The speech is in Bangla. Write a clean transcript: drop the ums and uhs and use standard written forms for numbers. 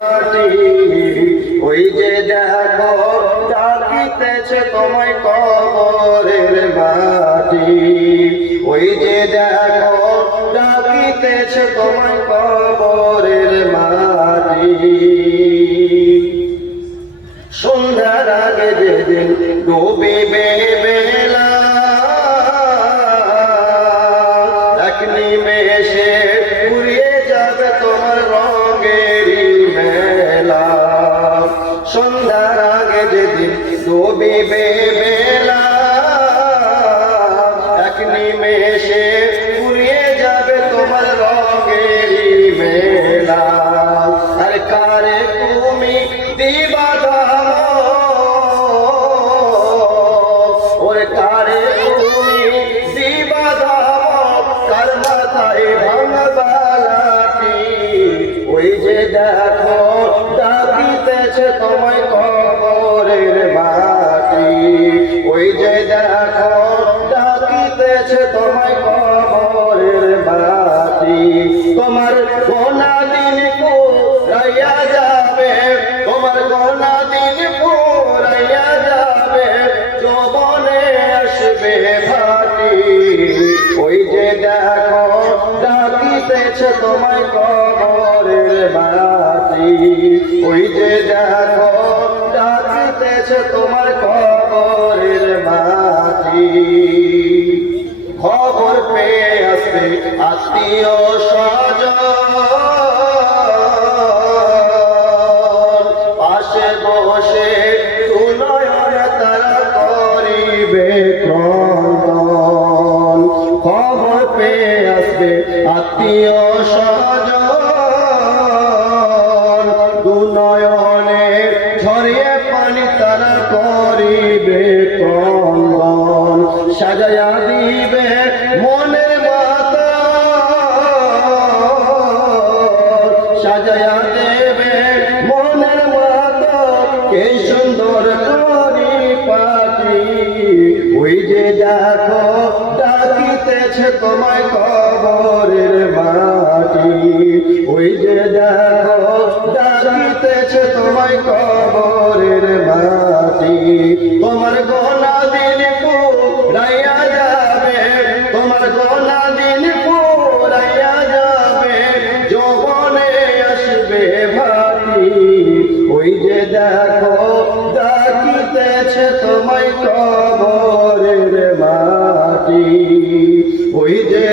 ওই যে দেখো ডাকিতেছে তোমায় কবরের মাটি, ওই যে দেখো ডাকিতেছে তোমায় কবরের মাটি। সন্ধ্যার আগে যেদিন ডুবিবে বেলা, এক নিমেষে উড়িয়ে যাবে তোমার রঙেরই মেলা। সন্ধ্যার আগে যেদিন ডুবিবে বেলা, এক নিমেষে উড়িয়ে যাবে তোমার রঙেরই মেলা। আর কারে তুমি দিবা ওই যে দেখো ডাকিতেছে তোমায় কবরের মাটি, ওই যে দেখো ডাকিতেছে তোমায় কবরের মাটি। তোমার গোনা দিন পুরাইয়া যাবে, তোমার গোনা দিন পুরাইয়া যাবে, যৌবনে আসবে ভাটি। ওই যে দেখো ডাকিতেছে তোমায় কবরের মাটি, ওই যে দেখো ডাকিতেছে তোমার কবরের মাটি। খবর পেয়ে আসবে আত্মীয় স্বজন, পাশে বসে সুনয়ন তারা করিবে ক্রন্দন। খবর পেয়ে আসবে আত্মীয় স্বজন, দুনয়নে ঝরিয়ে পানি তারা করিবে ক্রন্দন। সাজায়া দিবে মনের মাতা, সাজায়া দেবে মনের মাতা, কে সুন্দর করি পাখি। ওই যে দেখো ডাকিতেছে তোমায় কবরের মাটি, ওই যে দেখো ডাকিতেছে তোমায় কবরের মাটি। তোমার গোনা দিন পুরাইয়া যাবে, তোমার গোনা দিন পুরাইয়া যাবে, যৌবনে আসবে ভাটি। ওই যে দেখো ডাকিতেছে তোমায় কবরের মাটি, ওই যে